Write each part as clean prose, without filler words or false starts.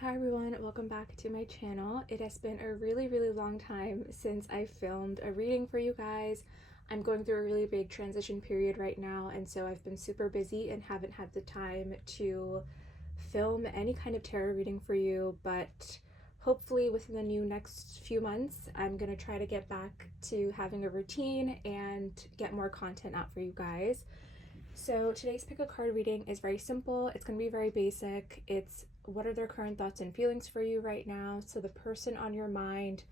Hi everyone, welcome back to my channel. It has been a really long time since I filmed a reading for you guys. I'm going through a really big transition period right now, and so I've been super busy and haven't had the time to film any kind of tarot reading for you, but hopefully within the next few months I'm going to try to get back to having a routine and get more content out for you guys. So today's pick a card reading is very simple. It's going to be very basic. It's what are their current thoughts and feelings for you right now. So the person on your mind,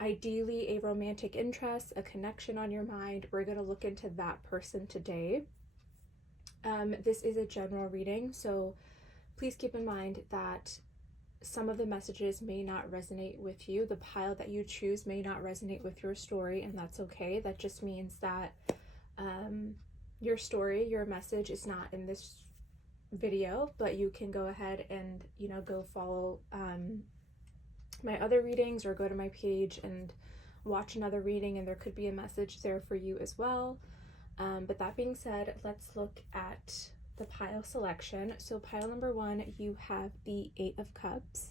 ideally a romantic interest, a connection on your mind. We're going to look into that person today. This is a general reading, so please keep in mind that some of the messages may not resonate with you. The pile that you choose may not resonate with your story, and that's okay. That just means that your story, your message is not in this video, but you can go ahead and, go follow my other readings or go to my page and watch another reading, and there could be a message there for you as well. But that being said, let's look at the pile selection. So pile number 1, you have the 8 of Cups.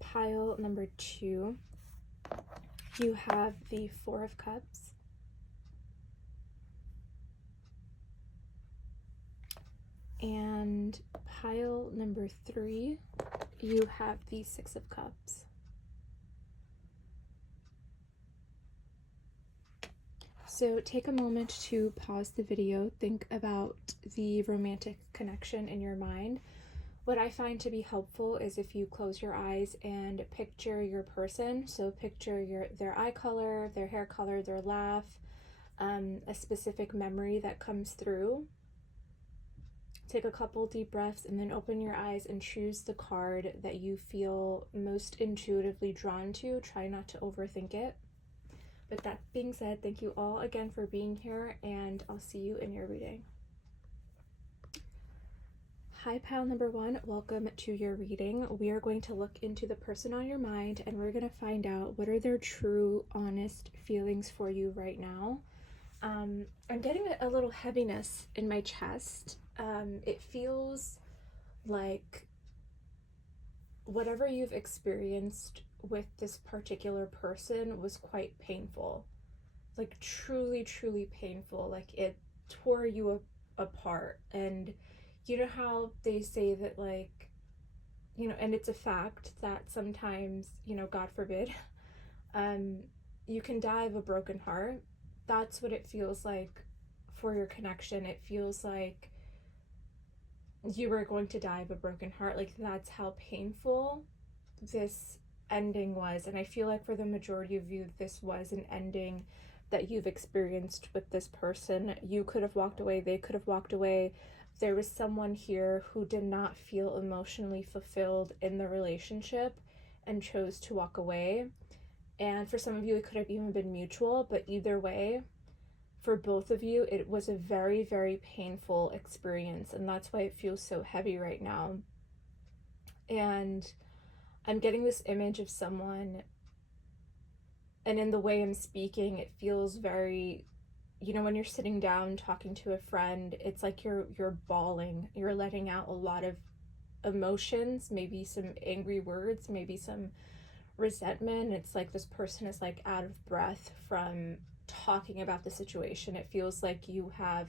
Pile number 2, you have the 4 of Cups. And pile number 3, you have the 6 of Cups. So take a moment to pause the video, think about the romantic connection in your mind. What I find to be helpful is if you close your eyes and picture your person. So picture their eye color, their hair color, their laugh, a specific memory that comes through. Take a couple deep breaths and then open your eyes and choose the card that you feel most intuitively drawn to. Try not to overthink it. But that being said, thank you all again for being here, and I'll see you in your reading. Hi, pile number 1, welcome to your reading. We are going to look into the person on your mind, and we're going to find out what are their true, honest feelings for you right now. I'm getting a little heaviness in my chest. It feels like whatever you've experienced with this particular person was quite painful, like truly painful, like it tore you apart. And you know how they say that, like, and it's a fact that sometimes, God forbid, you can die of a broken heart. That's what it feels like for your connection. It feels like you were going to die of a broken heart. Like, that's how painful this ending was. And I feel like for the majority of you, this was an ending that you've experienced with this person. You could have walked away, they could have walked away. There was someone here who did not feel emotionally fulfilled in the relationship and chose to walk away. And for some of you, it could have even been mutual, but either way, for both of you, it was a very painful experience, and that's why it feels so heavy right now. And I'm getting this image of someone, and in the way I'm speaking, it feels very, when you're sitting down talking to a friend, it's like you're bawling, you're letting out a lot of emotions, maybe some angry words, maybe some resentment. It's like this person is like out of breath from talking about the situation. It feels like you have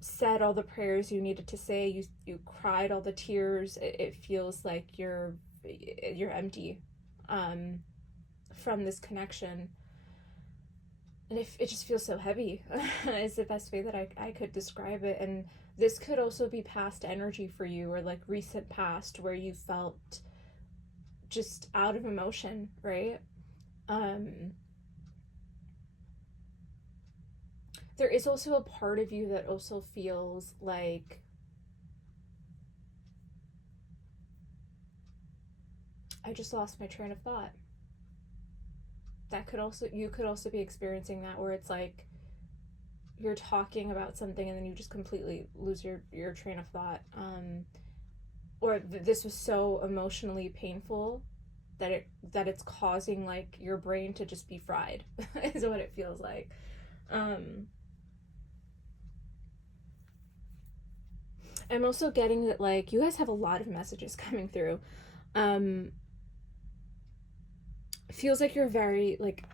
said all the prayers you needed to say, you cried all the tears. It feels like you're empty from this connection, and it just feels so heavy is the best way that I could describe it. And this could also be past energy for you, or like recent past, where you felt just out of emotion, right? There is also a part of you that also feels like I just lost my train of thought. You could also be experiencing that, where it's like you're talking about something and then you just completely lose your train of thought. Or this was so emotionally painful that it's causing like your brain to just be fried is what it feels like. I'm also getting that, like, you guys have a lot of messages coming through. Feels like you're very, like,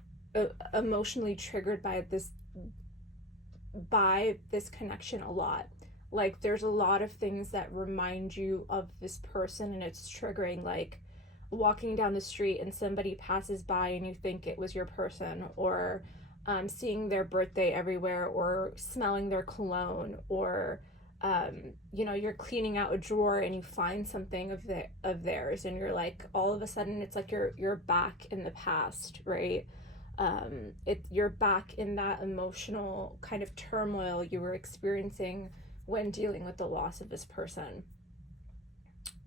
emotionally triggered by this connection a lot. Like, there's a lot of things that remind you of this person, and it's triggering, like walking down the street and somebody passes by and you think it was your person, or seeing their birthday everywhere, or smelling their cologne, or you're cleaning out a drawer and you find something of theirs, and you're like, all of a sudden it's like you're back in the past, right? You're back in that emotional kind of turmoil you were experiencing when dealing with the loss of this person.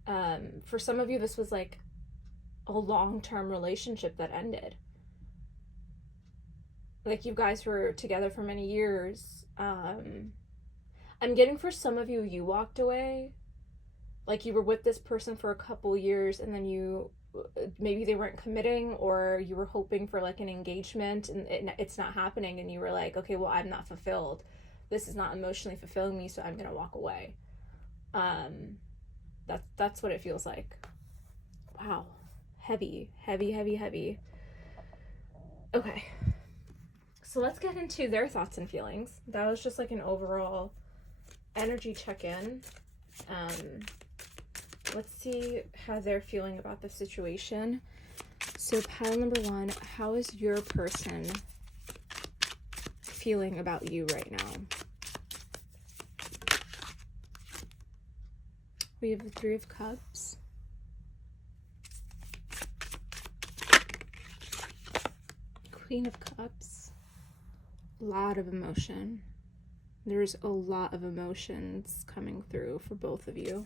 For some of you, this was like a long-term relationship that ended. Like, you guys were together for many years. I'm getting, for some of you, you walked away. Like, you were with this person for a couple years, and then maybe they weren't committing, or you were hoping for like an engagement, and it's not happening, and you were like, okay, well, I'm not fulfilled. This is not emotionally fulfilling me, so I'm gonna walk away. That's what it feels like. Wow. Heavy, heavy, heavy, heavy. Okay. So let's get into their thoughts and feelings. That was just like an overall energy check-in. Let's see how they're feeling about the situation. So pile number 1, how is your person feeling about you right now? We have the 3 of Cups. Queen of Cups. A lot of emotion. There's a lot of emotions coming through for both of you.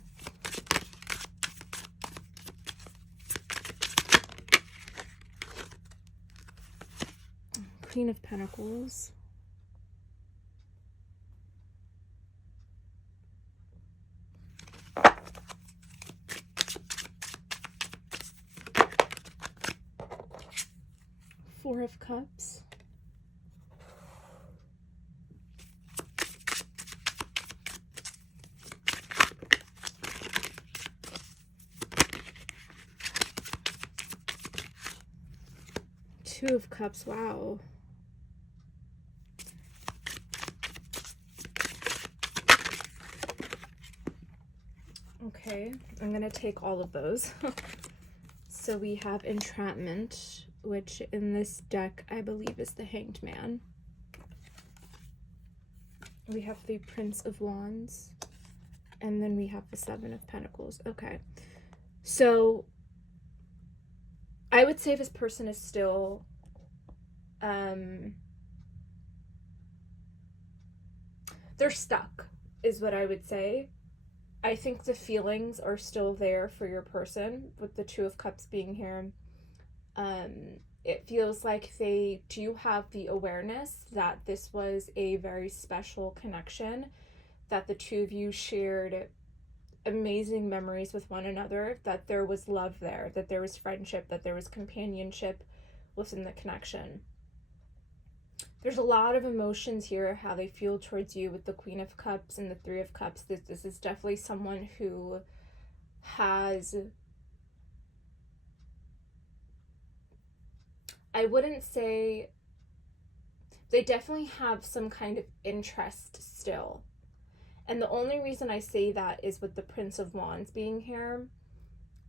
Queen of Pentacles. Four of Cups. Two of Cups, wow. Okay, I'm going to take all of those. So we have Entrapment, which in this deck I believe is the Hanged Man. We have the Prince of Wands, and then we have the Seven of Pentacles. Okay, so I would say this person is still they're stuck, is what I would say. I think the feelings are still there for your person, with the Two of Cups being here. It feels like they do have the awareness that this was a very special connection, that the two of you shared amazing memories with one another, that there was love there, that there was friendship, that there was companionship within the connection. There's a lot of emotions here, how they feel towards you with the Queen of Cups and the Three of Cups. This is definitely someone who has, I wouldn't say, they definitely have some kind of interest still. And the only reason I say that is with the Prince of Wands being here.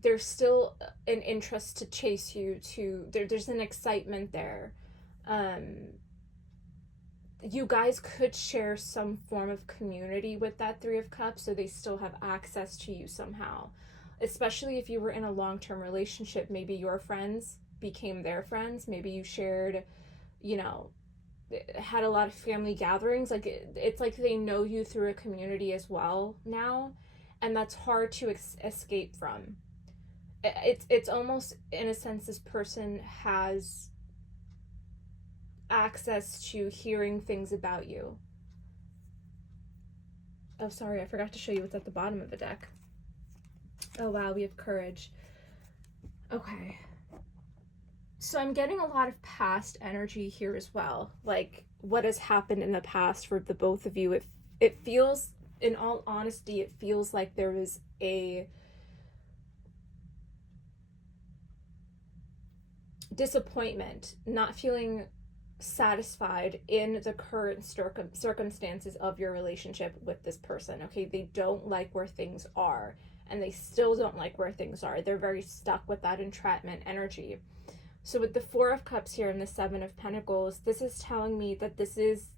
There's still an interest to chase you, there's an excitement there. You guys could share some form of community with that Three of Cups, so they still have access to you somehow. Especially if you were in a long-term relationship, maybe your friends became their friends. Maybe you shared, had a lot of family gatherings. Like, it's like they know you through a community as well now, and that's hard to escape from. It's almost, in a sense, this person has access to hearing things about you. Oh, sorry, I forgot to show you what's at the bottom of the deck. Oh, wow, we have Courage. Okay. So I'm getting a lot of past energy here as well. Like, what has happened in the past for the both of you. It feels in all honesty, it feels like there is a disappointment, not feeling satisfied in the current circumstances of your relationship with this person. Okay, they don't like where things are, and they still don't like where things are. They're very stuck with that entrapment energy. So with the Four of Cups here and the Seven of Pentacles, this is telling me that this is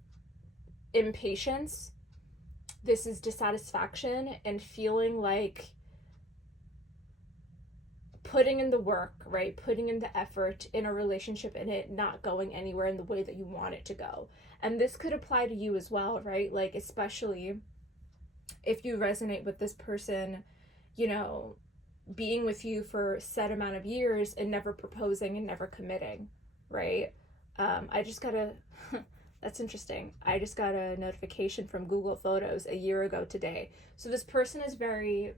impatience, this is dissatisfaction, and feeling like putting in the work, right? Putting in the effort in a relationship and it not going anywhere in the way that you want it to go. And this could apply to you as well, right? Like, especially if you resonate with this person, you know, being with you for a set amount of years and never proposing and never committing, right? I just got a, that's interesting. I just got a notification from Google Photos a year ago today. So this person is very,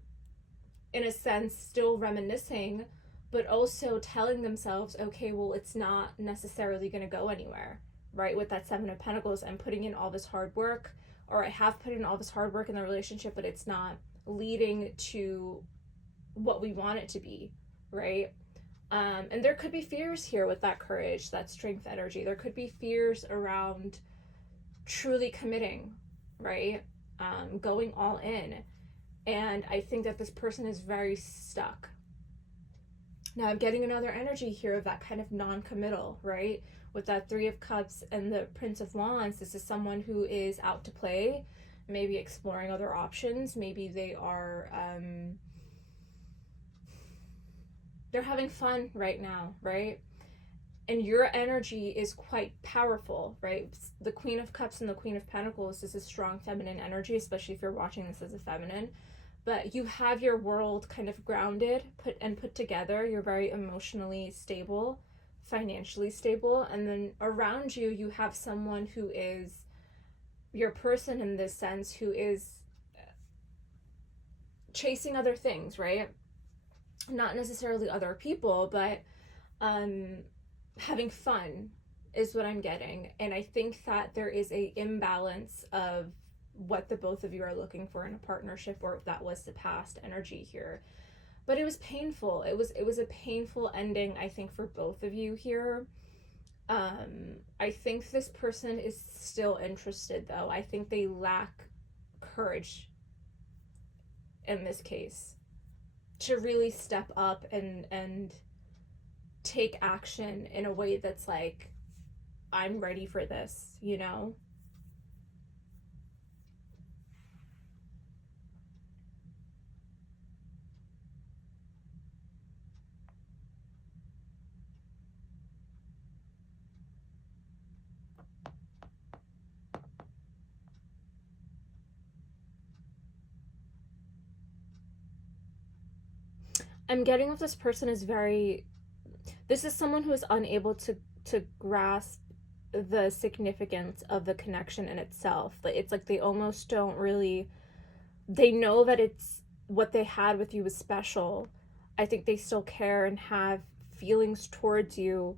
in a sense, still reminiscing, but also telling themselves, okay, well, it's not necessarily going to go anywhere, right? With that Seven of Pentacles, I'm putting in all this hard work, or I have put in all this hard work in the relationship, but it's not leading to what we want it to be, right? And there could be fears here with that courage, that strength energy. There could be fears around truly committing, right? Going all in. And I think that this person is very stuck. Now I'm getting another energy here of that kind of non-committal, right? With that Three of Cups and the Prince of Wands, this is someone who is out to play, maybe exploring other options. Maybe they are, they're having fun right now, right? And your energy is quite powerful, right? The Queen of Cups and the Queen of Pentacles is a strong feminine energy, especially if you're watching this as a feminine. But you have your world kind of grounded, put together. You're very emotionally stable, financially stable. And then around you, you have someone who is your person in this sense, who is chasing other things, right? Not necessarily other people, but having fun is what I'm getting. And I think that there is a imbalance of what the both of you are looking for in a partnership, or if that was the past energy here. But it was painful. It was a painful ending, I think, for both of you here. I think this person is still interested, though. I think they lack courage in this case to really step up and take action in a way that's like, I'm ready for this, you know? I'm getting that this person is this is someone who is unable to grasp the significance of the connection in itself. It's like they almost don't really, they know that it's what they had with you was special. I think they still care and have feelings towards you,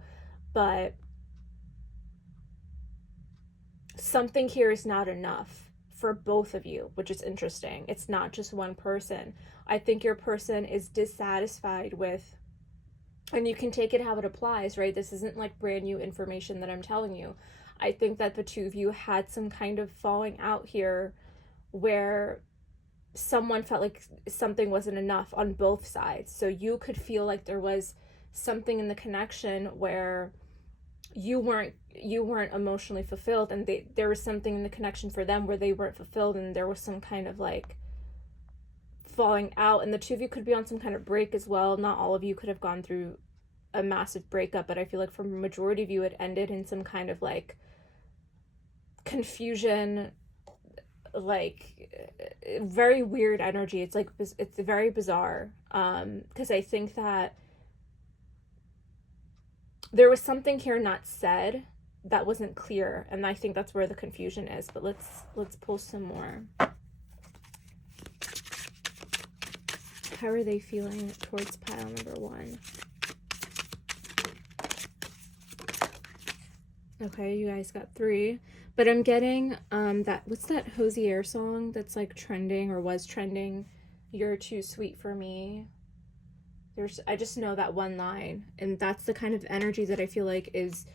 but something here is not enough for both of you, which is interesting. It's not just one person. I think your person is dissatisfied with, and you can take it how it applies, right? This isn't like brand new information that I'm telling you. I think that the two of you had some kind of falling out here where someone felt like something wasn't enough on both sides. So you could feel like there was something in the connection where you weren't emotionally fulfilled, and there was something in the connection for them where they weren't fulfilled, and there was some kind of like falling out. And the two of you could be on some kind of break as well. Not all of you could have gone through a massive breakup, but I feel like for the majority of you it ended in some kind of like confusion, like very weird energy. It's like, it's very bizarre, because I think that there was something here not said that wasn't clear, and I think that's where the confusion is. But let's pull some more. How are they feeling towards pile number one? Okay, you guys got 3, But I'm getting that, what's that Hosier song that's like trending or was trending? You're too sweet for me. I just know that one line, and that's the kind of energy that I feel like is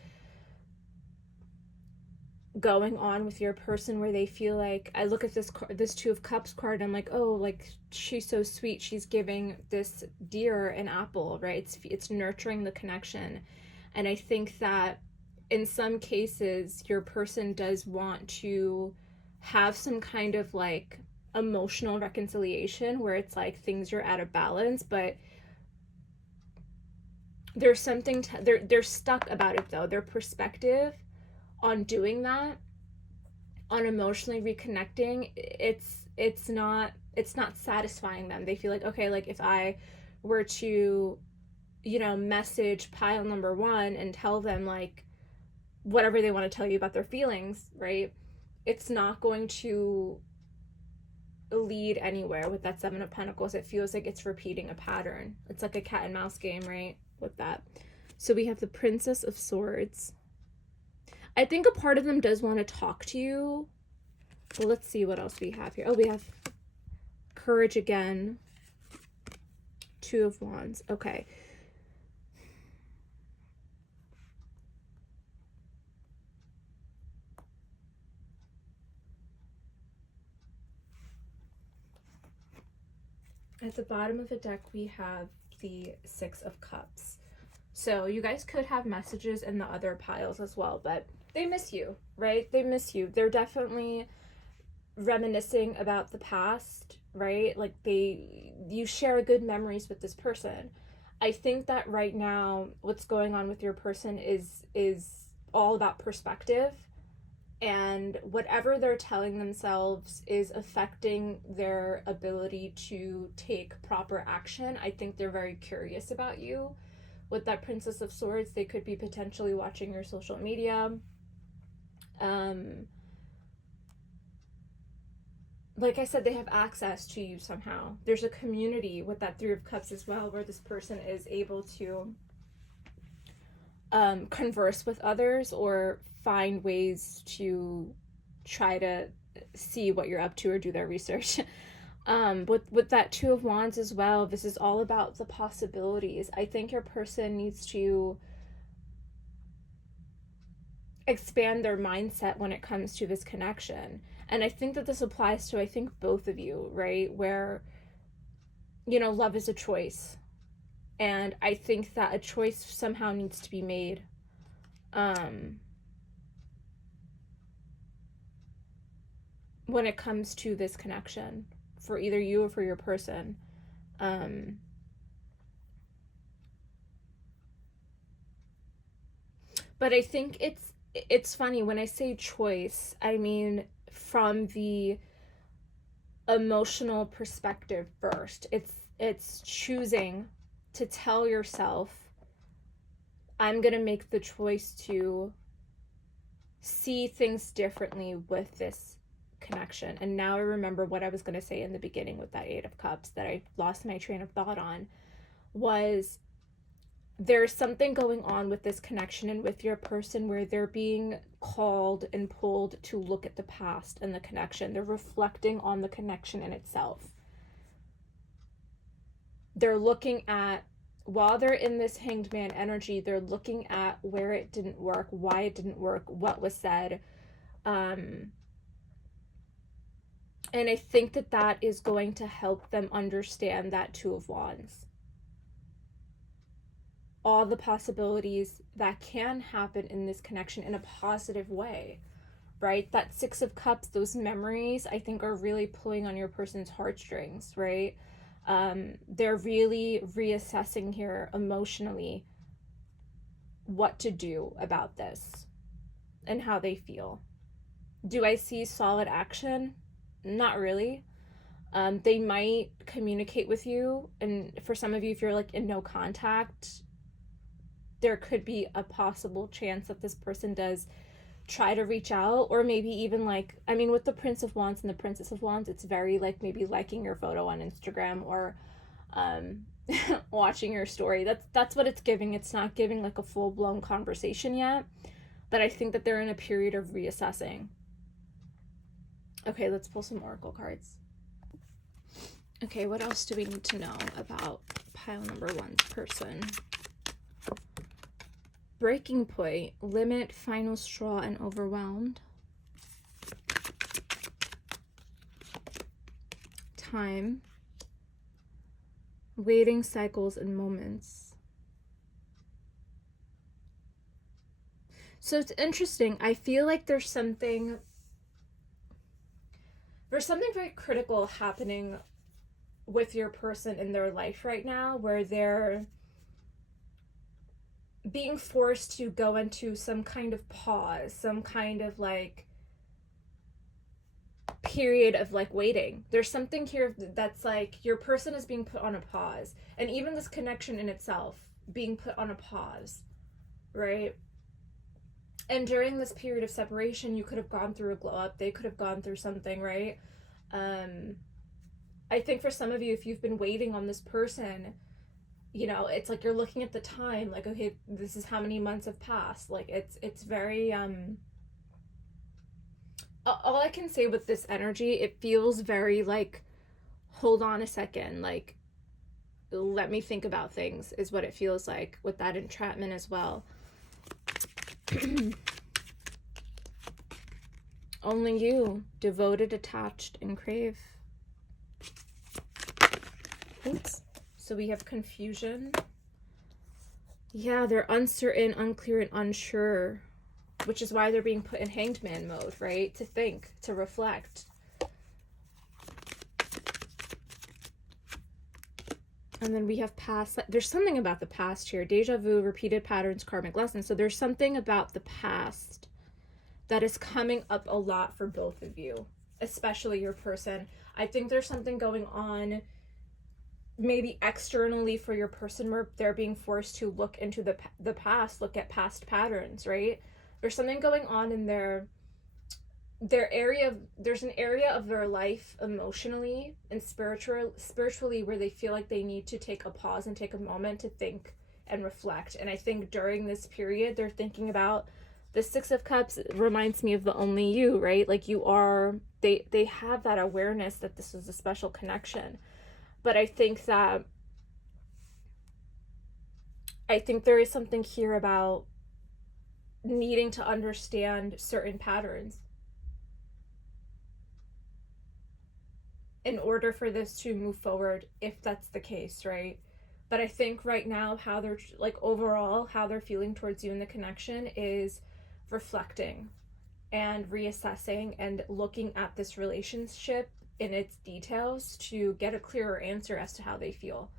going on with your person, where they feel like, I look at this Two of Cups card, and I'm like, oh, like, she's so sweet, she's giving this deer an apple, right? It's nurturing the connection. And I think that in some cases your person does want to have some kind of like emotional reconciliation, where it's like things are out of balance, but there's something they're stuck about it though. Their perspective on doing that, on emotionally reconnecting, it's not satisfying them. They feel like, okay, like if I were to, message pile number one and tell them like whatever they want to tell you about their feelings, right? It's not going to lead anywhere with that Seven of Pentacles. It feels like it's repeating a pattern. It's like a cat and mouse game, right? With that. So we have the Princess of Swords. I think a part of them does want to talk to you. Well, let's see what else we have here. Oh, we have Courage again. Two of Wands. Okay. At the bottom of the deck, we have the Six of Cups. So you guys could have messages in the other piles as well, but they miss you, right? They miss you. They're definitely reminiscing about the past, right? Like you share good memories with this person. I think that right now what's going on with your person is all about perspective, and whatever they're telling themselves is affecting their ability to take proper action. I think they're very curious about you. With that Princess of Swords, they could be potentially watching your social media. Like I said, they have access to you somehow. There's a community with that Three of Cups as well, where this person is able to converse with others or find ways to try to see what you're up to or do their research. With that Two of Wands as well, this is all about the possibilities. I think your person needs to expand their mindset when it comes to this connection. And I think that this applies to, I think, both of you, right? Where, love is a choice. And I think that a choice somehow needs to be made. When it comes to this connection, for either you or for your person. But I think it's funny when I say choice, I mean from the emotional perspective first. It's choosing to tell yourself, I'm going to make the choice to see things differently with this connection. And now I remember what I was going to say in the beginning with that Eight of Cups that I lost my train of thought on, was there's something going on with this connection and with your person where they're being called and pulled to look at the past and the connection. They're reflecting on the connection in itself. They're looking at, while they're in this Hanged Man energy, they're looking at where it didn't work, why it didn't work, what was said. And I think that is going to help them understand that Two of Wands. All the possibilities that can happen in this connection in a positive way, right? That Six of Cups, those memories, I think are really pulling on your person's heartstrings, right? They're really reassessing here emotionally what to do about this and how they feel. Do I see solid action? Not really. They might communicate with you, and for some of you, if you're like in no contact, there could be a possible chance that this person does try to reach out, or maybe even like, I mean, with the Prince of Wands and the Princess of Wands, it's very like maybe liking your photo on Instagram or watching your story. That's what it's giving. It's not giving like a full-blown conversation yet, but I think that they're in a period of reassessing. Okay, let's pull some oracle cards. Okay, what else do we need to know about pile number one's person? Breaking point, limit, final straw, and overwhelmed. Time, waiting cycles and moments. So it's interesting. I feel like there's something very critical happening with your person in their life right now, where they're being forced to go into some kind of pause, some kind of like period of like waiting. There's something here that's like your person is being put on a pause, and even this connection in itself being put on a pause, right? And during this period of separation, you could have gone through a glow up, they could have gone through something, right? I think for some of you, if you've been waiting on this person, you know, it's like you're looking at the time, like, okay, this is how many months have passed. Like it's very all I can say with this energy, it feels very like, hold on a second, like, let me think about things, is what it feels like with that entrapment as well. Only you, devoted, attached, and crave. Oops. So we have confusion. Yeah, they're uncertain, unclear, and unsure, which is why they're being put in hanged man mode, right? To think, to reflect. And then we have past. There's something about the past here. Deja vu, repeated patterns, karmic lessons. So there's something about the past that is coming up a lot for both of you, especially your person. I think there's something going on maybe externally for your person where they're being forced to look into the past, look at past patterns, right? There's something going on in their area. There's an area of their life emotionally and spiritually where they feel like they need to take a pause and take a moment to think and reflect. And I think during this period, they're thinking about the Six of Cups. Reminds me of the only you, right? Like you are, they have that awareness that this is a special connection. But I think there is something here about needing to understand certain patterns in order for this to move forward, if that's the case, right? But I think right now, how they're like overall, how they're feeling towards you in the connection is reflecting and reassessing and looking at this relationship in its details to get a clearer answer as to how they feel.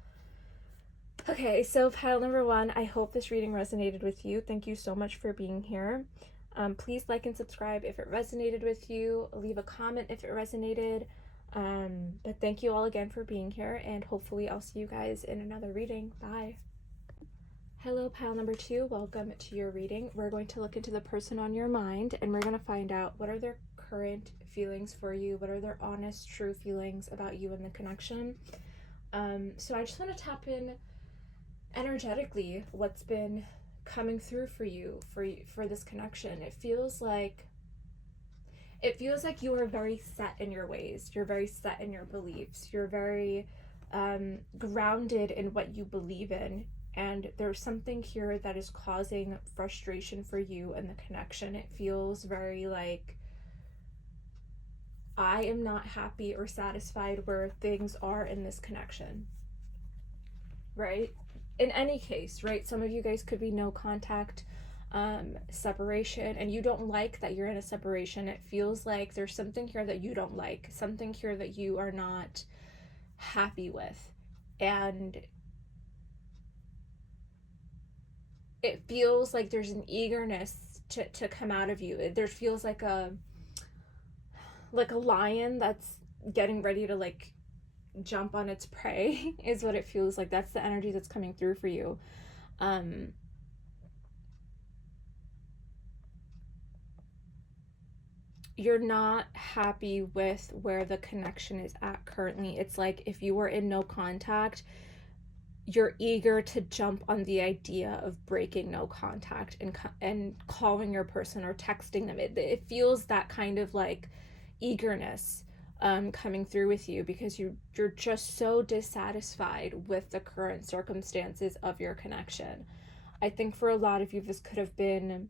Okay, so pile number one, I hope this reading resonated with you. Thank you so much for being here. Please like and subscribe if it resonated with you. Leave a comment if it resonated. But thank you all again for being here, and hopefully I'll see you guys in another reading. Bye. Hello, pile number two. Welcome to your reading. We're going to look into the person on your mind, and we're going to find out what are their current feelings for you, what are their honest, true feelings about you and the connection. So I just want to tap in energetically what's been coming through for you for this connection. It feels like you are very set in your ways. You're very set in your beliefs. You're very grounded in what you believe in. And there's something here that is causing frustration for you and the connection. It feels very like, I am not happy or satisfied where things are in this connection, right? In any case, right? Some of you guys could be no contact, separation, and you don't like that you're in a separation. It feels like there's something here that you don't like, something here that you are not happy with. And it feels like there's an eagerness to come out of you. There feels like a lion that's getting ready to like jump on its prey is what it feels like. That's the energy that's coming through for you. You're not happy with where the connection is at currently. It's like if you were in no contact, you're eager to jump on the idea of breaking no contact and calling your person or texting them. It feels that kind of like eagerness coming through with you, because you're just so dissatisfied with the current circumstances of your connection. I think for a lot of you, this could have been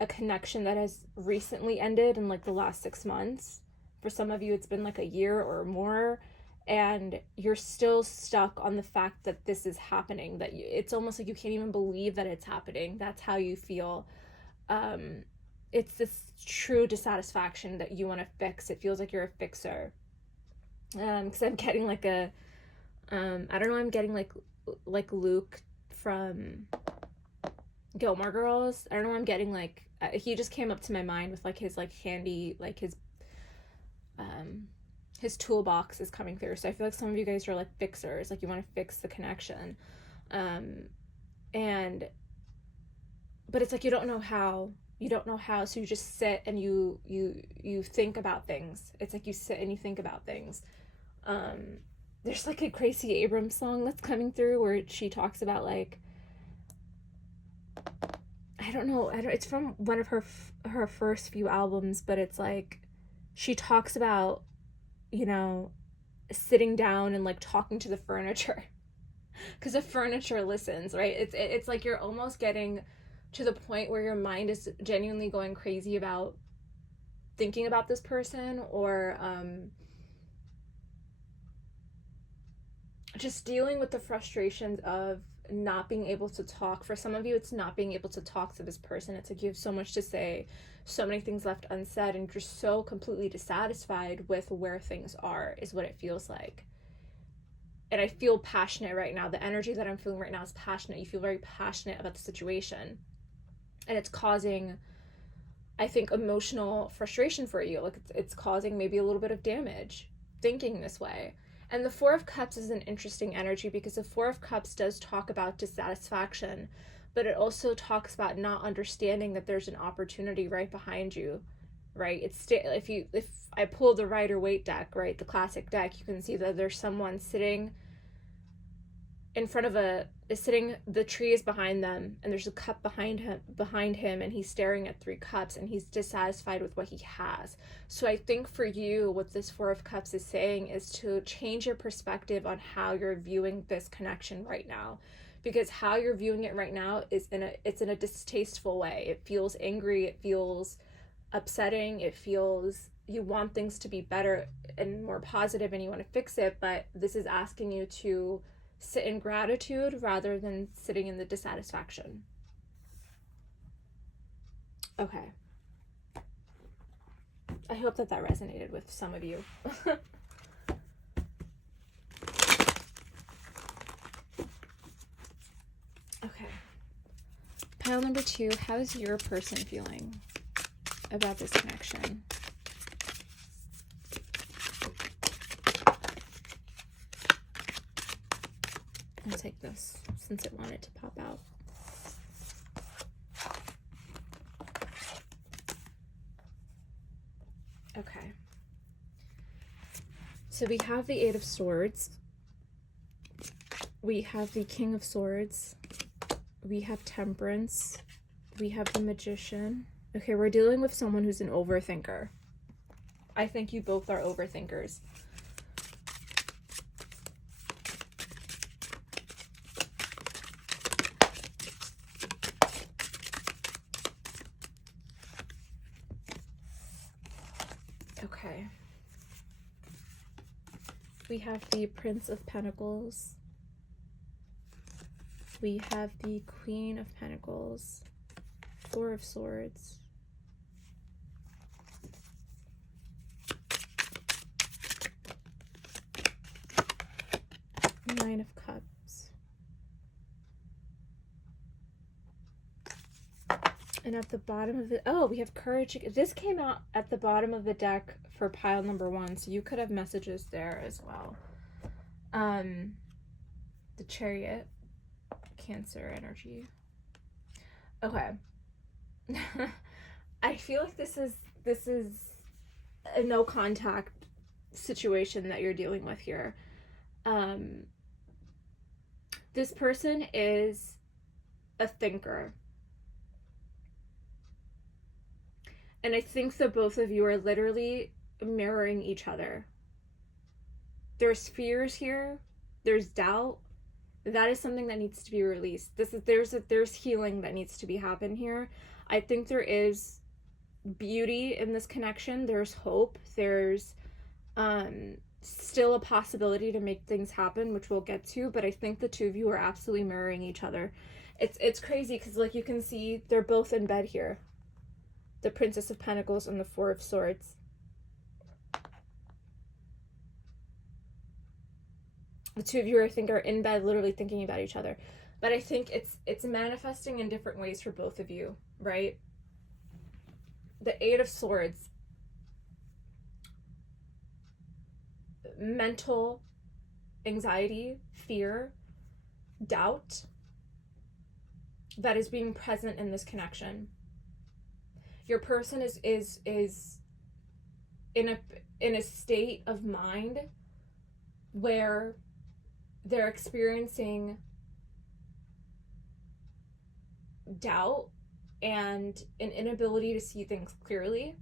a connection that has recently ended in like the last 6 months. For some of you, it's been like a year or more, and you're still stuck on the fact that this is happening, that it's almost like you can't even believe that it's happening. That's how you feel. It's this true dissatisfaction that you want to fix. It feels like you're a fixer. Because I'm getting like a, I don't know, I'm getting like Luke from Gilmore Girls. I don't know, I'm getting like, he just came up to my mind with like his like handy, like his toolbox is coming through. So I feel like some of you guys are like fixers, like you want to fix the connection. And but it's like you don't know how, so you just sit and you think about things. It's like you sit and you think about things. There's like a Gracie Abrams song that's coming through where she talks about like, I don't know, it's from one of her first few albums, but it's like she talks about, sitting down and like talking to the furniture because the furniture listens, right? It's like you're almost getting to the point where your mind is genuinely going crazy about thinking about this person, or just dealing with the frustrations of not being able to talk. For some of you, it's not being able to talk to this person. It's like you have so much to say, so many things left unsaid, and you're so completely dissatisfied with where things are, is what it feels like. And I feel passionate right now. The energy that I'm feeling right now is passionate. You feel very passionate about the situation. And it's causing, I think, emotional frustration for you. Like it's causing maybe a little bit of damage thinking this way. And the Four of Cups is an interesting energy because the Four of Cups does talk about dissatisfaction, but it also talks about not understanding that there's an opportunity right behind you, right? If I pull the Rider-Waite deck, right, the classic deck, you can see that there's someone sitting in front of the tree is behind them, and there's a cup behind him, and he's staring at 3 cups, and he's dissatisfied with what he has. So I think for you, what this Four of Cups is saying is to change your perspective on how you're viewing this connection right now, because how you're viewing it right now is it's in a distasteful way. It feels angry, it feels upsetting, it feels you want things to be better and more positive, and you want to fix it, but this is asking you to sit in gratitude rather than sitting in the dissatisfaction. Okay. I hope that resonated with some of you. Okay. Pile number 2, how is your person feeling about this connection? I'll take this since it wanted to pop out. Okay. So we have the 8 of Swords. We have the King of Swords. We have Temperance. We have the Magician. Okay, we're dealing with someone who's an overthinker. I think you both are overthinkers. Okay. We have the Prince of Pentacles. We have the Queen of Pentacles. 4 of Swords. Nine of Cups. And at the bottom of the, we have Courage. This came out at the bottom of the deck for pile number 1, so you could have messages there as well. The Chariot, Cancer energy. Okay. I feel like this is a no contact situation that you're dealing with here. This person is a thinker. And I think the both of you are literally mirroring each other. There's fears here, there's doubt. That is something that needs to be released. There's healing that needs to be happen here. I think there is beauty in this connection. There's hope. There's still a possibility to make things happen, which we'll get to, but I think the two of you are absolutely mirroring each other. It's crazy because, like, you can see they're both in bed here. The Princess of Pentacles and the Four of Swords. The two of you, I think, are in bed literally thinking about each other. But I think it's manifesting in different ways for both of you, right? The Eight of Swords. Mental anxiety, fear, doubt that is being present in this connection. Your person is in a state of mind where they're experiencing doubt and an inability to see things clearly.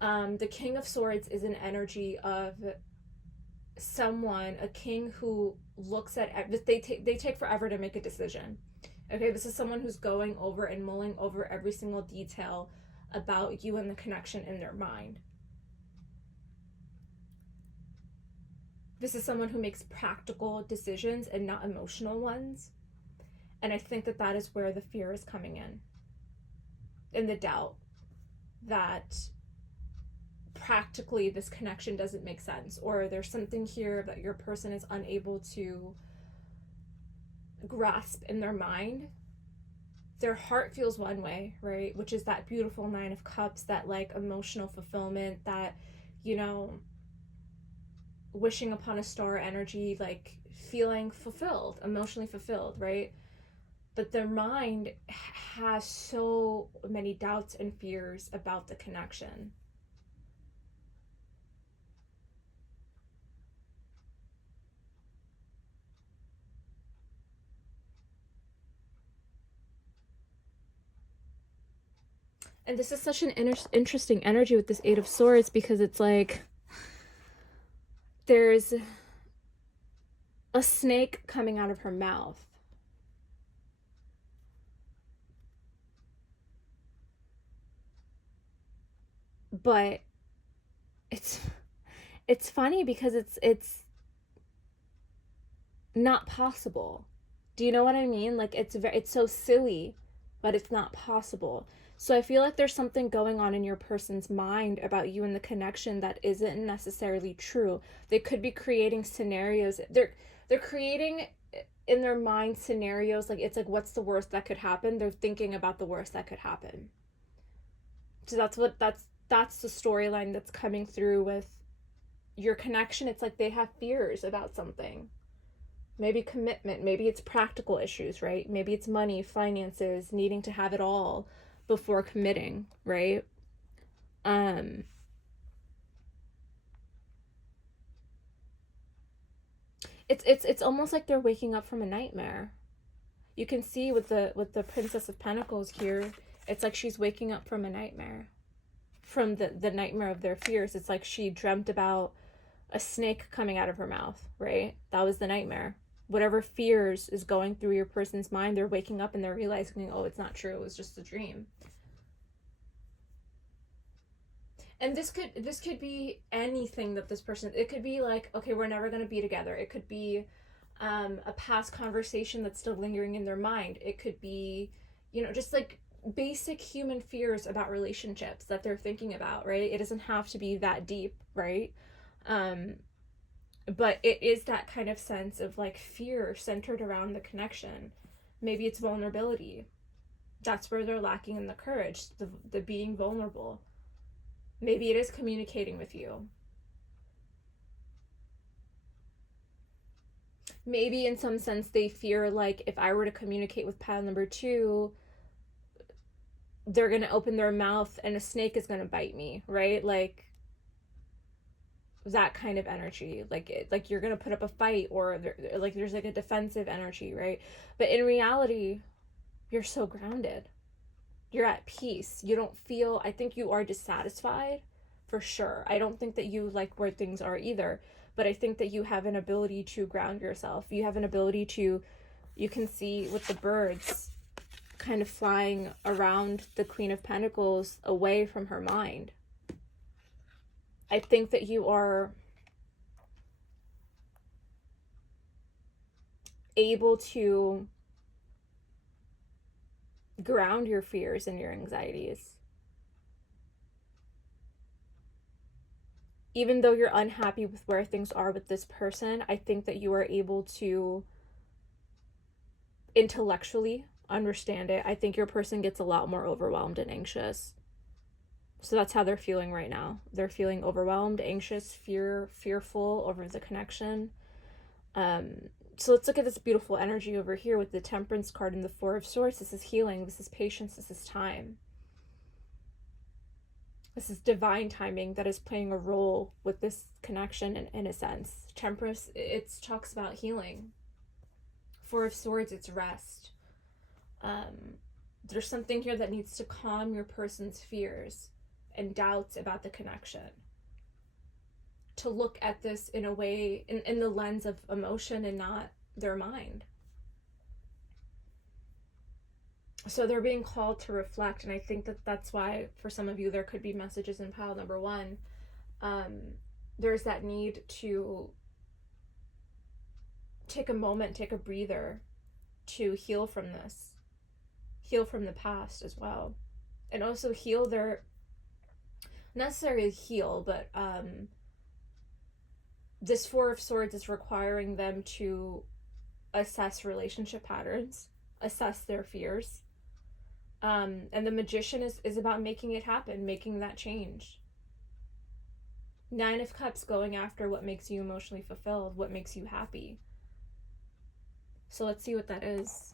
The King of Swords is an energy of someone, a king who looks at they take forever to make a decision. Okay, this is someone who's going over and mulling over every single detail about you and the connection in their mind. This is someone who makes practical decisions and not emotional ones. And I think that is where the fear is coming in. And the doubt that practically this connection doesn't make sense, or there's something here that your person is unable to grasp in their mind. Their heart feels one way, right? Which is that beautiful Nine of Cups, that like emotional fulfillment, that, you know, wishing upon a star energy, like feeling fulfilled, emotionally fulfilled, right? But their mind has so many doubts and fears about the connection. And this is such an interesting energy with this Eight of Swords, because it's like there's a snake coming out of her mouth. But it's funny because it's not possible. Do you know what I mean? Like it's so silly, but it's not possible. So I feel like there's something going on in your person's mind about you and the connection that isn't necessarily true. They could be creating scenarios. They're creating in their mind scenarios, like it's like, what's the worst that could happen? They're thinking about the worst that could happen. So that's the storyline that's coming through with your connection. It's like they have fears about something. Maybe commitment, maybe it's practical issues, right? Maybe it's money, finances, needing to have it all before committing, right? It's almost like they're waking up from a nightmare. You can see with the Princess of Pentacles here, it's like she's waking up from a nightmare. From the nightmare of their fears. It's like she dreamt about a snake coming out of her mouth, right? That was the nightmare. Whatever fears is going through your person's mind, they're waking up and they're realizing, oh, it's not true, it was just a dream. And this could be anything that this person, it could be like, okay, we're never going to be together. It could be a past conversation that's still lingering in their mind. It could be, you know, just like basic human fears about relationships that they're thinking about, right? It doesn't have to be that deep, right? But it is that kind of sense of like fear centered around the connection. Maybe it's vulnerability. That's where they're lacking in the courage, the being vulnerable. Maybe it is communicating with you. Maybe in some sense they fear, like, if I were to communicate with pile number 2, they're going to open their mouth and a snake is going to bite me, right? Like, that kind of energy, like you're gonna put up a fight, or like there's like a defensive energy, right? But in reality, you're so grounded, you're at peace, you don't feel, I think you are dissatisfied for sure. I don't think that you like where things are either, but I think that you have an ability to ground yourself. You have an ability to, you can see with the birds kind of flying around the Queen of Pentacles away from her mind. I think that you are able to ground your fears and your anxieties. Even though you're unhappy with where things are with this person, I think that you are able to intellectually understand it. I think your person gets a lot more overwhelmed and anxious. So that's how they're feeling right now. They're feeling overwhelmed, anxious, fearful over the connection. So let's look at this beautiful energy over here with the Temperance card and the Four of Swords. This is healing. This is patience. This is time. This is divine timing that is playing a role with this connection in a sense. Temperance, it talks about healing. Four of Swords, it's rest. There's something here that needs to calm your person's fears and doubts about the connection. To look at this in a way, in the lens of emotion and not their mind. So they're being called to reflect, and I think that that's why for some of you there could be messages in pile number one. There's that need to take a moment, take a breather to heal from this. Heal from the past as well. And also heal their, necessarily heal, but this Four of Swords is requiring them to assess relationship patterns, assess their fears. And the Magician is about making it happen, making that change. Nine of Cups, going after what makes you emotionally fulfilled, what makes you happy. So let's see what that is.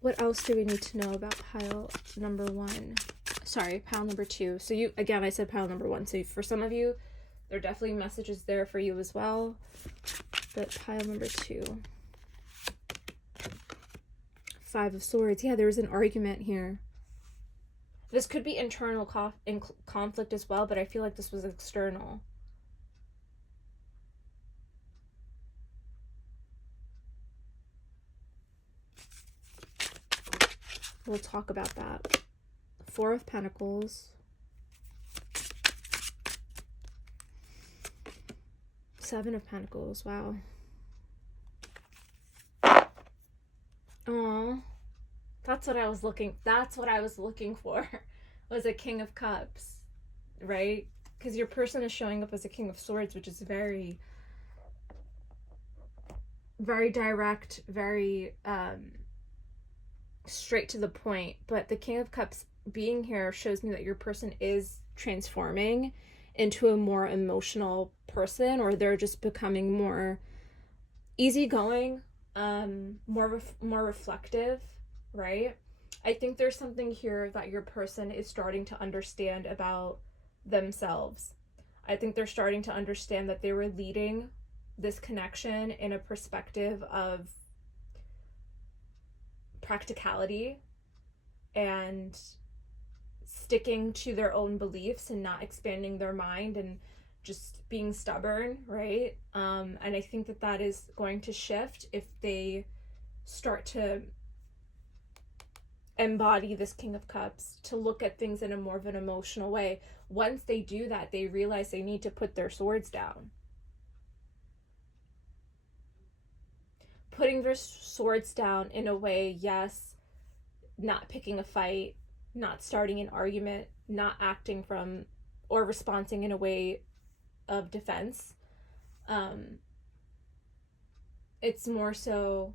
What else do we need to know about pile number one? Sorry, pile number two. So you, again, I said pile number one. So for some of you, there are definitely messages there for you as well. But pile number two. Five of Swords. Yeah, there was an argument here. This could be internal conflict as well, but I feel like this was external. We'll talk about that. Four of Pentacles. Seven of Pentacles. Wow. Aww. That's what I was looking for. Was a King of Cups. Right? Because your person is showing up as a King of Swords, which is very, very direct, very straight to the point. But the King of Cups being here shows me that your person is transforming into a more emotional person, or they're just becoming more easygoing, more reflective, right? I think there's something here that your person is starting to understand about themselves. I think they're starting to understand that they were leading this connection in a perspective of practicality and sticking to their own beliefs and not expanding their mind and just being stubborn, right? And I think that that is going to shift if they start to embody this King of Cups, to look at things in a more of an emotional way. Once they do that, they realize they need to put their swords down. Putting their swords down in a way, yes, not picking a fight, not starting an argument, not acting from or responding in a way of defense. It's more so,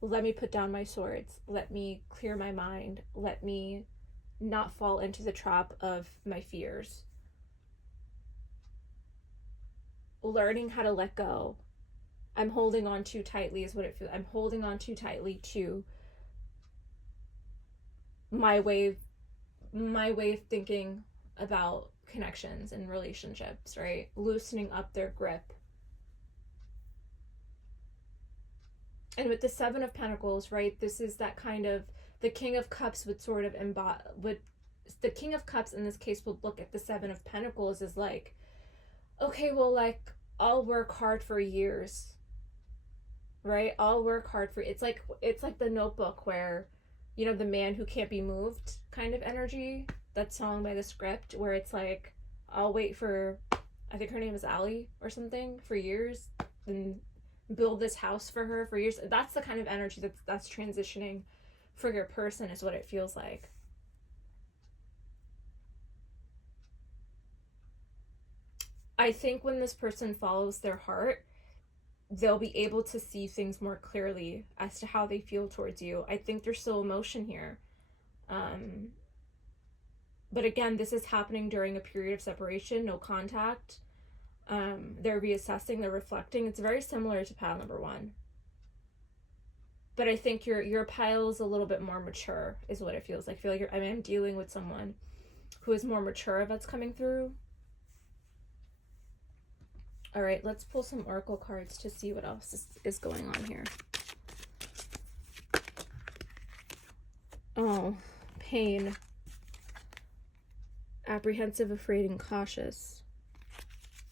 let me put down my swords, let me clear my mind, let me not fall into the trap of my fears. Learning how to let go. I'm holding on too tightly is what it feels. I'm holding on too tightly to my way my way of thinking about connections and relationships, right? Loosening up their grip. And with the Seven of Pentacles, right, this is that kind of, the King of Cups would sort of the King of Cups in this case would look at the Seven of Pentacles as like, okay, well, like, I'll work hard for years, right? I'll work hard for, it's like the Notebook where, you know, the man who can't be moved kind of energy, that song by The Script, where it's like, I'll wait for, I think her name is Allie or something, for years, and build this house for her for years. That's the kind of energy that's transitioning for your person, is what it feels like. I think when this person follows their heart, they'll be able to see things more clearly as to how they feel towards you. I think there's still emotion here. But again, this is happening during a period of separation, no contact. They're reassessing, they're reflecting. It's very similar to pile number one. But I think your pile is a little bit more mature, is what it feels like. I feel like I'm dealing with someone who is more mature that's coming through. All right, let's pull some oracle cards to see what else is going on here. Oh, pain. Apprehensive, afraid, and cautious.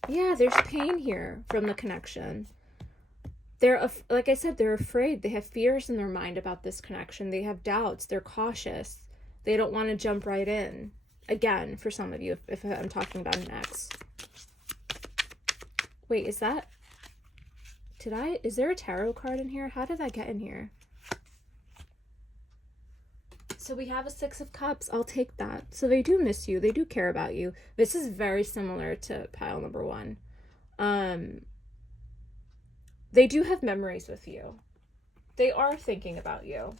Yeah, there's pain here from the connection. They're, like I said, they're afraid. They have fears in their mind about this connection. They have doubts. They're cautious. They don't want to jump right in. Again, for some of you, if I'm talking about an ex. Wait, is there a tarot card in here? How did that get in here? So we have a Six of Cups. I'll take that. So they do miss you. They do care about you. This is very similar to pile number one. They do have memories with you. They are thinking about you.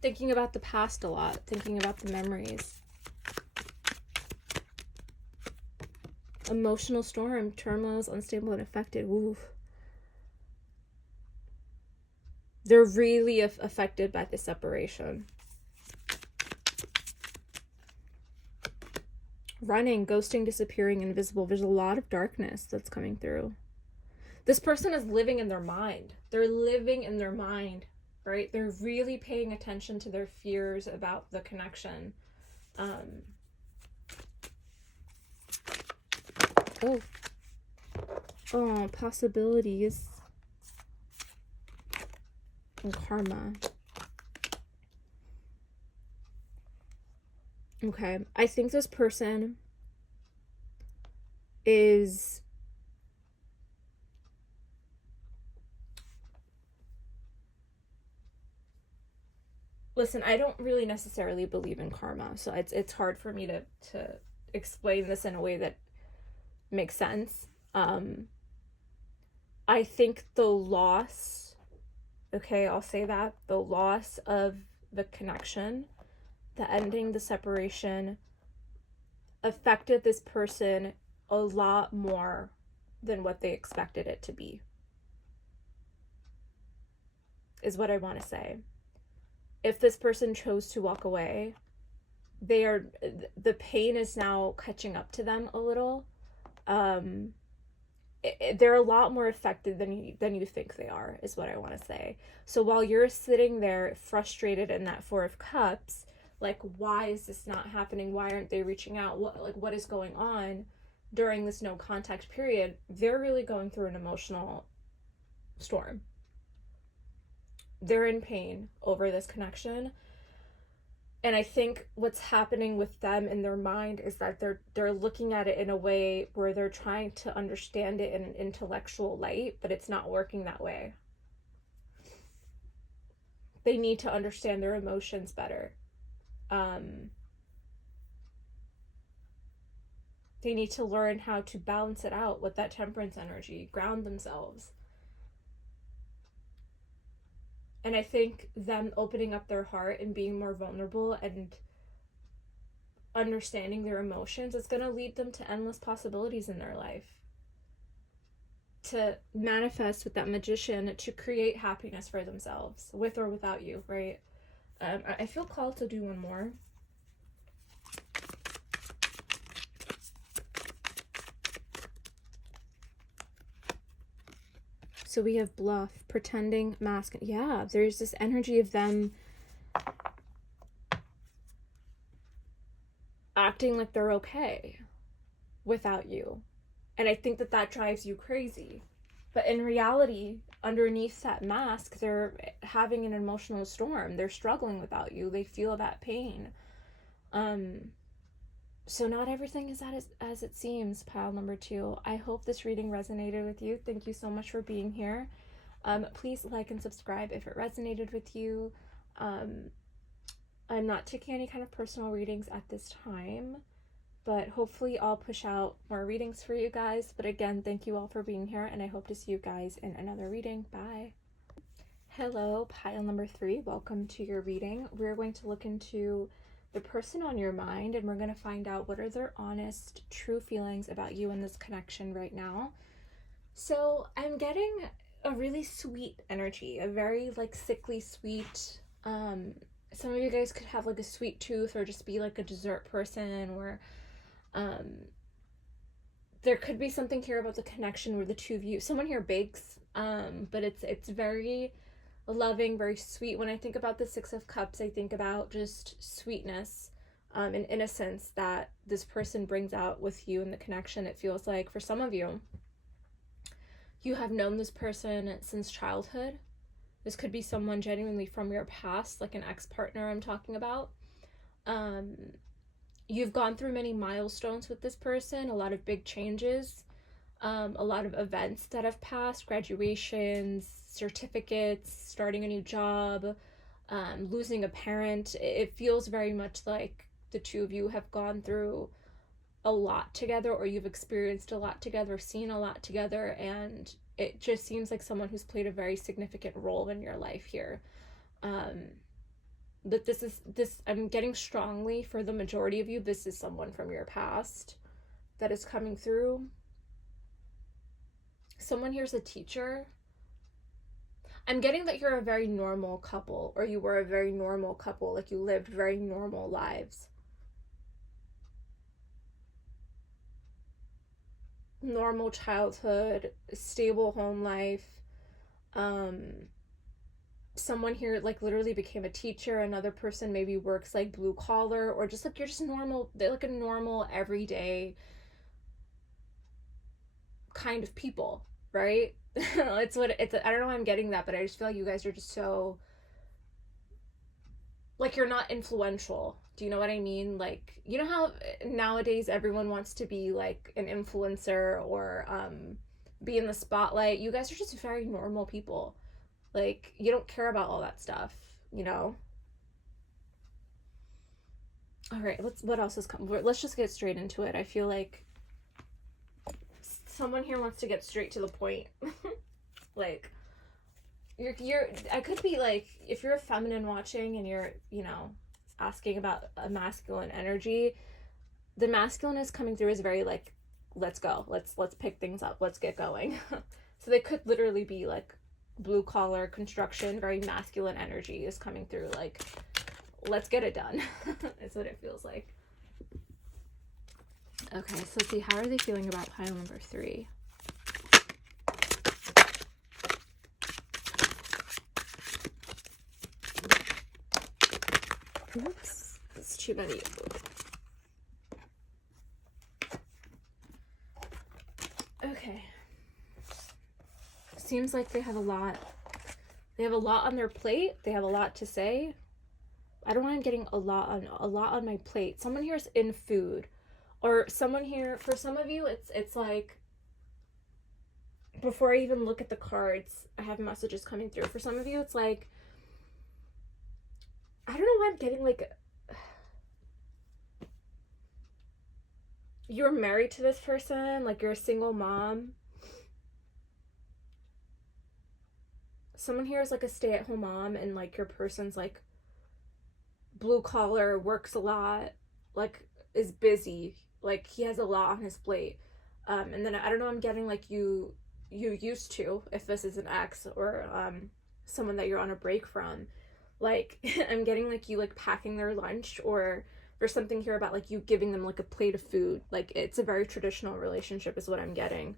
Thinking about the past a lot. Thinking about the memories. Emotional storm. Turmoil is unstable and affected. Ooh. They're really affected by the separation. Running, ghosting, disappearing, invisible. There's a lot of darkness that's coming through. This person is living in their mind. They're living in their mind, right? They're really paying attention to their fears about the connection. Oh, possibilities. And karma. Okay, I think this person is listen, I don't really necessarily believe in karma, so it's hard for me to explain this in a way that makes sense. I think the loss, okay, I'll say that, the loss of the connection, the ending, the separation, affected this person a lot more than what they expected it to be, is what I want to say. If this person chose to walk away, the pain is now catching up to them a little. They're a lot more affected than you think they are, is what I want to say. So while you're sitting there frustrated in that Four of Cups, like, why is this not happening? Why aren't they reaching out? What is going on during this no contact period? They're really going through an emotional storm. They're in pain over this connection. And I think what's happening with them in their mind is that they're looking at it in a way where they're trying to understand it in an intellectual light, but it's not working that way. They need to understand their emotions better. They need to learn how to balance it out with that Temperance energy, ground themselves. And I think them opening up their heart and being more vulnerable and understanding their emotions is going to lead them to endless possibilities in their life. To manifest with that Magician, to create happiness for themselves, with or without you, right? I feel called to do one more. So we have bluff, pretending, mask. Yeah, there's this energy of them acting like they're okay without you. And I think that that drives you crazy. But in reality, underneath that mask, they're having an emotional storm. They're struggling without you. They feel that pain. So not everything is as it seems, pile number 2. I hope this reading resonated with you. Thank you so much for being here. Please like and subscribe if it resonated with you. I'm not taking any kind of personal readings at this time, but hopefully I'll push out more readings for you guys. But again, thank you all for being here, and I hope to see you guys in another reading. Bye. Hello, pile number 3. Welcome to your reading. We're going to look into the person on your mind, and we're going to find out what are their honest, true feelings about you in this connection right now. So I'm getting a really sweet energy, a very like sickly sweet. Some of you guys could have like a sweet tooth or just be like a dessert person, or there could be something here about the connection where the two of you, someone here bakes, but it's very loving, very sweet. When I think about the 6 of Cups, I think about just sweetness and innocence that this person brings out with you in the connection. It feels like for some of you, you have known this person since childhood. This could be someone genuinely from your past, like an ex-partner I'm talking about. You've gone through many milestones with this person, a lot of big changes, a lot of events that have passed, graduations, certificates, starting a new job, losing a parent. It feels very much like the two of you have gone through a lot together, or you've experienced a lot together, seen a lot together, and it just seems like someone who's played a very significant role in your life here. That this I'm getting strongly for the majority of you, this is someone from your past that is coming through. Someone here's a teacher. I'm getting that you're a very normal couple, or you were a very normal couple, like you lived very normal lives. Normal childhood, stable home life. Someone here like literally became a teacher. Another person maybe works like blue collar, or just like you're just normal. They're like a normal everyday kind of people, right? It's what it's. I don't know why I'm getting that, but I just feel like you guys are just so like you're not influential. Do you know what I mean? Like, you know how nowadays everyone wants to be like an influencer or be in the spotlight? You guys are just very normal people. Like, you don't care about all that stuff, you know? All right, what else is coming? Let's just get straight into it. I feel like someone here wants to get straight to the point. Like, you're I could be like, if you're a feminine watching and you're, you know, asking about a masculine energy, the masculine is coming through is very like, let's go, let's pick things up, let's get going. So they could literally be like blue collar construction, very masculine energy is coming through, like, let's get it done. That's what it feels like. Okay, so let's see, how are they feeling about pile number 3? Oops, that's too many. Okay. Seems like they have a lot. They have a lot on their plate. They have a lot to say. I don't know why I'm getting a lot on my plate. Someone here is in food. Or someone here, for some of you, it's like, before I even look at the cards, I have messages coming through. For some of you, it's like, I don't know why I'm getting like, you're married to this person, like you're a single mom. Someone here is like a stay-at-home mom, and like your person's like blue collar, works a lot, like is busy, like he has a lot on his plate. And then I don't know, I'm getting like you used to, if this is an ex or someone that you're on a break from, Like, I'm getting like you like packing their lunch, or there's something here about like you giving them like a plate of food. Like, it's a very traditional relationship is what I'm getting.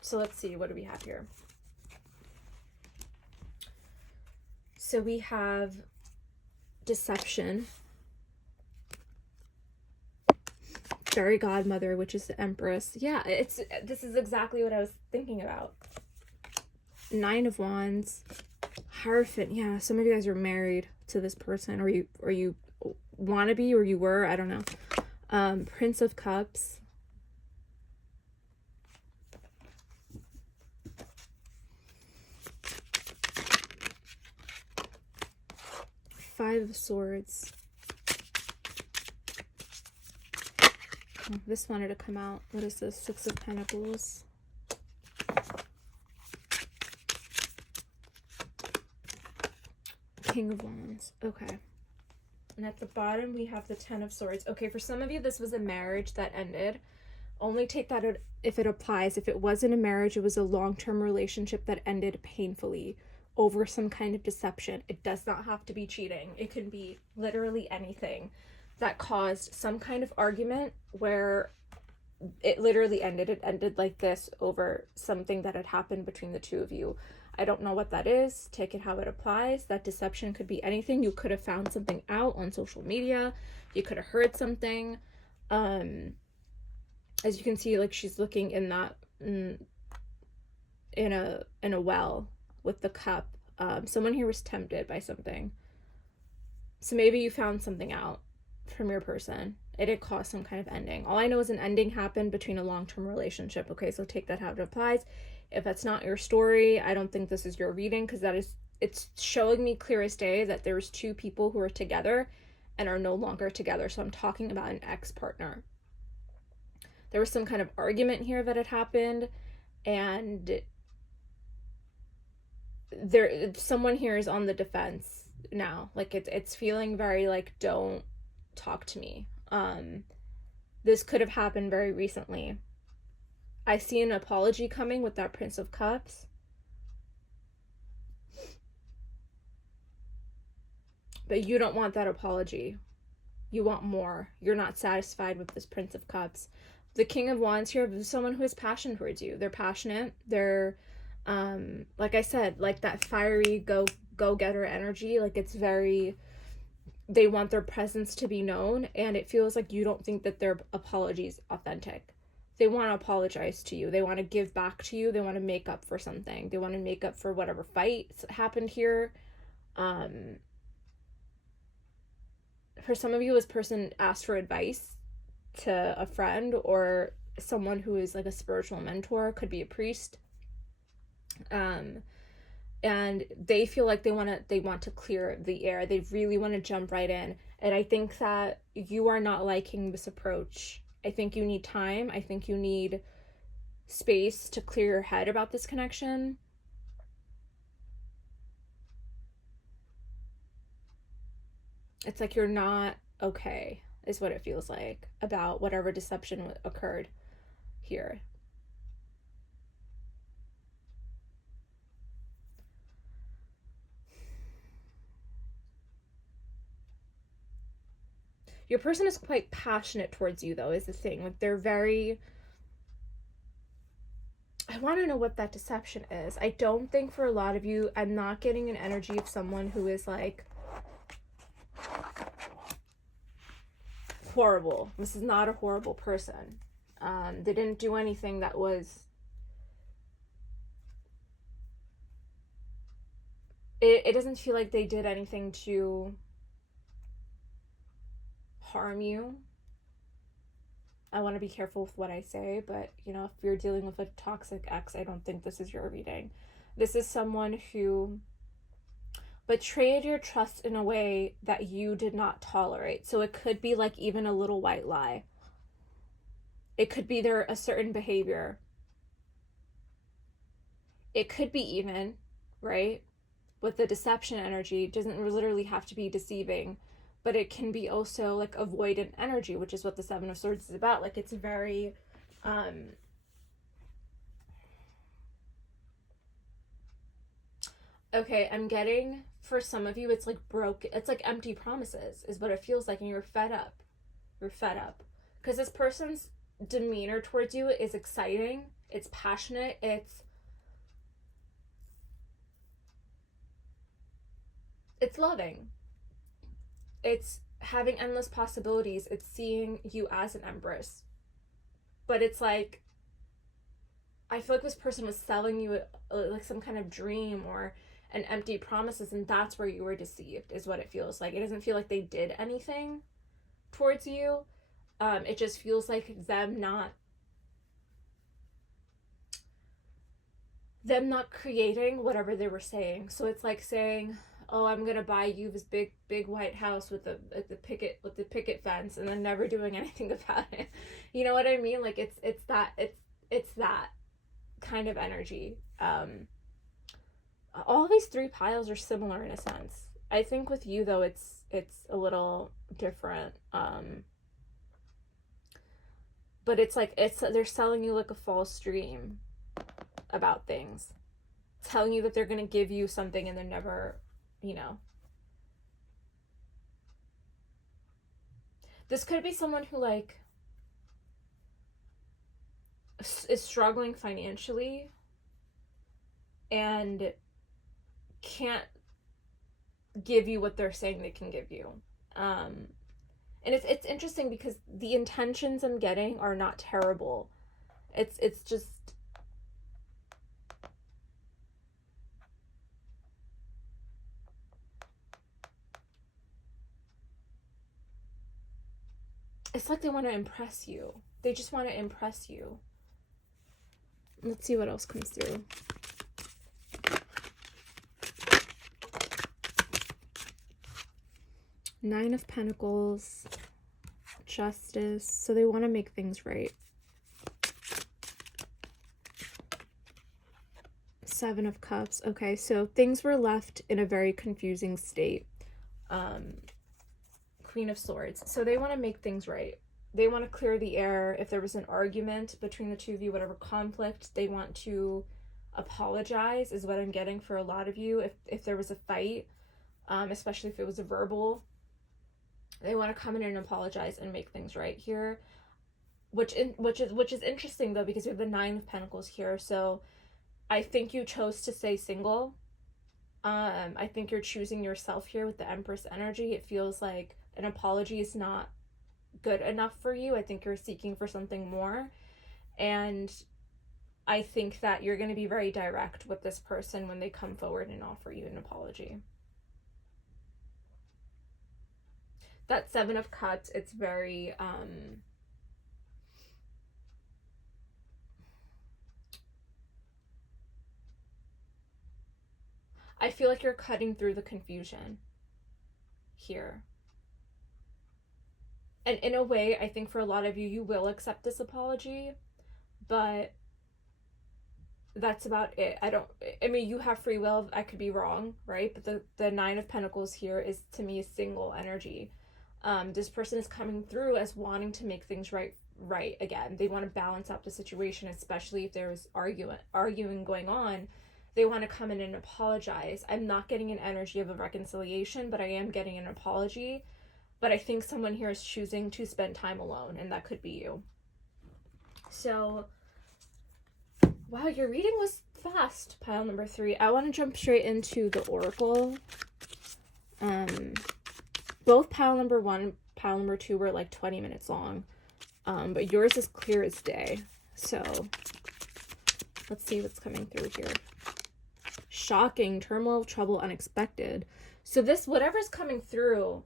So let's see, what do we have here? So we have deception, fairy godmother, which is the empress. Yeah, this is exactly what I was thinking about. 9 of Wands, Hierophant. Yeah, some of you guys are married to this person, or you want to be, or you were, I don't know. Prince of Cups, Five of Swords. Oh, this wanted to come out. What is this? Six of Pentacles. King of Wands. Okay. And at the bottom, we have the 10 of Swords. Okay, for some of you, this was a marriage that ended. Only take that if it applies. If it wasn't a marriage, it was a long-term relationship that ended painfully over some kind of deception. It does not have to be cheating. It can be literally anything that caused some kind of argument where it literally ended. It ended like this over something that had happened between the two of you. I don't know what that is. Take it how it applies. That deception could be anything. You could have found something out on social media. You could have heard something. As you can see, like, she's looking in that in a well with the cup. Someone here was tempted by something. So maybe you found something out from your person. It did cause some kind of ending. All I know is an ending happened between a long-term relationship. Okay, so take that how it applies. If that's not your story, I don't think this is your reading, because it's showing me clear as day that there's two people who are together and are no longer together. So I'm talking about an ex-partner. There was some kind of argument here that had happened, and someone here is on the defense now. Like, it's feeling very like, don't talk to me. This could have happened very recently. I see an apology coming with that Prince of Cups. But you don't want that apology. You want more. You're not satisfied with this Prince of Cups. The King of Wands here is someone who has passion towards you. They're passionate. They're, like I said, like that fiery go-getter energy. Like, it's very, they want their presence to be known, and it feels like you don't think that their apology is authentic. They want to apologize to you. They want to give back to you. They want to make up for something. They want to make up for whatever fights happened here. For some of you, this person asked for advice to a friend or someone who is like a spiritual mentor. Could be a priest. And they feel like they want to clear the air. They really want to jump right in. And I think that you are not liking this approach. I think you need time. I think you need space to clear your head about this connection. It's like you're not okay, is what it feels like, about whatever deception occurred here. Your person is quite passionate towards you, though, is the thing. Like, they're very... I want to know what that deception is. I don't think for a lot of you, I'm not getting an energy of someone who is, like, horrible. This is not a horrible person. They didn't do anything that was... It doesn't feel like they did anything to harm you. I want to be careful with what I say, but, you know, if you're dealing with a toxic ex, I don't think this is your reading. This is someone who betrayed your trust in a way that you did not tolerate. So it could be like even a little white lie. It could be a certain behavior. It could be even, right? With the deception energy, it doesn't literally have to be deceiving, but it can be also like avoidant energy, which is what the Seven of Swords is about. Like, it's very, Okay, I'm getting, for some of you, it's like broken, it's like empty promises is what it feels like, and you're fed up. You're fed up. Because this person's demeanor towards you is exciting, it's passionate, it's loving. It's having endless possibilities. It's seeing you as an empress. But it's like, I feel like this person was selling you like some kind of dream or an empty promises, and that's where you were deceived, is what it feels like. It doesn't feel like they did anything towards you. It just feels like them not creating whatever they were saying. So it's like saying, "Oh, I'm gonna buy you this big white house with the picket fence," and then never doing anything about it. You know what I mean? Like it's that kind of energy. All these three piles are similar in a sense. I think with you though, it's a little different. But it's like they're selling you like a false dream about things, telling you that they're going to give you something and they're never, you know. This could be someone who like is struggling financially and can't give you what they're saying they can give you. And it's interesting because the intentions I'm getting are not terrible. It's just, it's like they want to impress you. They just want to impress you. Let's see what else comes through. Nine of Pentacles, Justice. So they want to make things right. Seven of Cups. Okay, so things were left in a very confusing state. Queen of Swords. So they want to make things right. They want to clear the air. If there was an argument between the two of you, whatever conflict, they want to apologize, is what I'm getting for a lot of you. If there was a fight, especially if it was a verbal, they want to come in and apologize and make things right here. Which is interesting though, because we have the Nine of Pentacles here. So I think you chose to stay single. I think you're choosing yourself here with the Empress energy. It feels like an apology is not good enough for you. I think you're seeking for something more. And I think that you're going to be very direct with this person when they come forward and offer you an apology. That Seven of Cups, it's very, I feel like you're cutting through the confusion here. And in a way, I think for a lot of you, you will accept this apology, but that's about it. I mean, you have free will. I could be wrong, right? But the Nine of Pentacles here is, to me, a single energy. This person is coming through as wanting to make things right again. They want to balance out the situation, especially if there's arguing going on. They want to come in and apologize. I'm not getting an energy of a reconciliation, but I am getting an apology. But I think someone here is choosing to spend time alone, and that could be you. So, wow, your reading was fast, pile number 3. I want to jump straight into the Oracle. Both pile number 1, pile number 2 were like 20 minutes long. But yours is clear as day. So, let's see what's coming through here. Shocking, turmoil, trouble, unexpected. So this, whatever's coming through,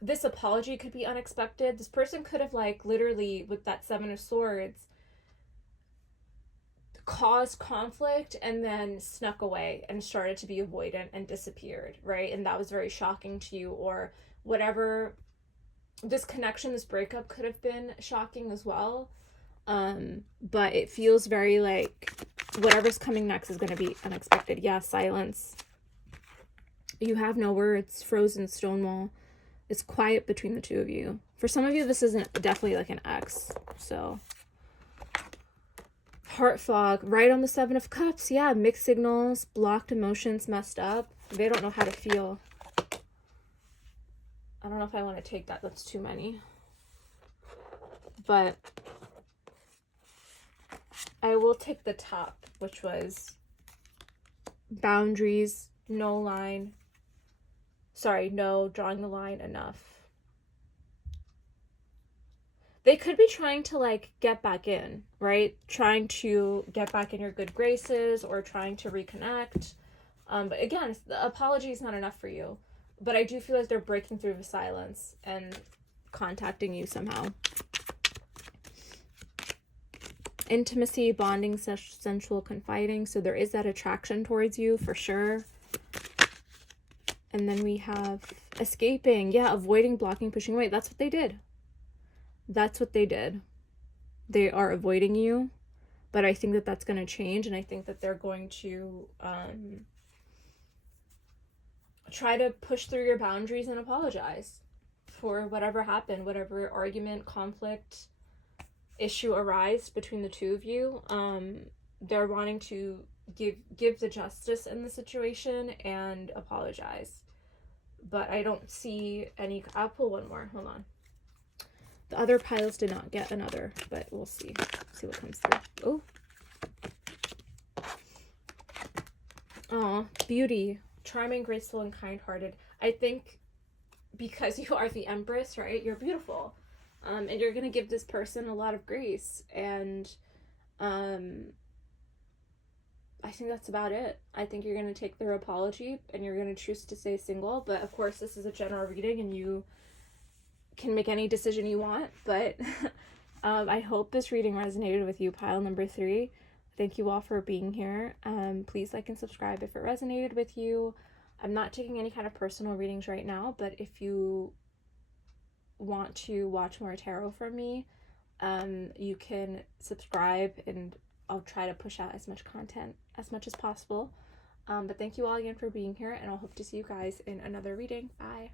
this apology could be unexpected. This person could have, like, literally, with that Seven of Swords, caused conflict and then snuck away and started to be avoidant and disappeared, right? And that was very shocking to you, or whatever. This connection, this breakup could have been shocking as well. But it feels very like whatever's coming next is going to be unexpected. Yeah, silence. You have no words, frozen stonewall. It's quiet between the two of you. For some of you, this isn't definitely like an ex. So heart fog, right on the Seven of Cups. Yeah, mixed signals, blocked emotions, messed up. They don't know how to feel. I don't know if I want to take that. That's too many. But I will take the top, which was boundaries, no line. Sorry, no, drawing the line enough. They could be trying to like get back in, right? Trying to get back in your good graces or trying to reconnect. But again, the apology is not enough for you. But I do feel like they're breaking through the silence and contacting you somehow. Intimacy, bonding, sensual confiding. So there is that attraction towards you for sure. And then we have escaping. Yeah, avoiding, blocking, pushing away. That's what they did. That's what they did. They are avoiding you. But I think that that's going to change. And I think that they're going to try to push through your boundaries and apologize for whatever happened, whatever argument, conflict, issue arise between the two of you. They're wanting to give the justice in the situation and apologize. But I don't see any. I'll pull one more. Hold on. The other piles did not get another, but we'll see. See what comes through. Oh, beauty. Charming, graceful, and kind-hearted. I think because you are the Empress, right? You're beautiful. And you're going to give this person a lot of grace. And I think that's about it. I think you're going to take their apology and you're going to choose to stay single. But of course, this is a general reading and you can make any decision you want. But I hope this reading resonated with you, pile number 3. Thank you all for being here. Please like and subscribe if it resonated with you. I'm not taking any kind of personal readings right now, but if you want to watch more tarot from me, you can subscribe and I'll try to push out as much content as much as possible. But thank you all again for being here, and I'll hope to see you guys in another reading. Bye.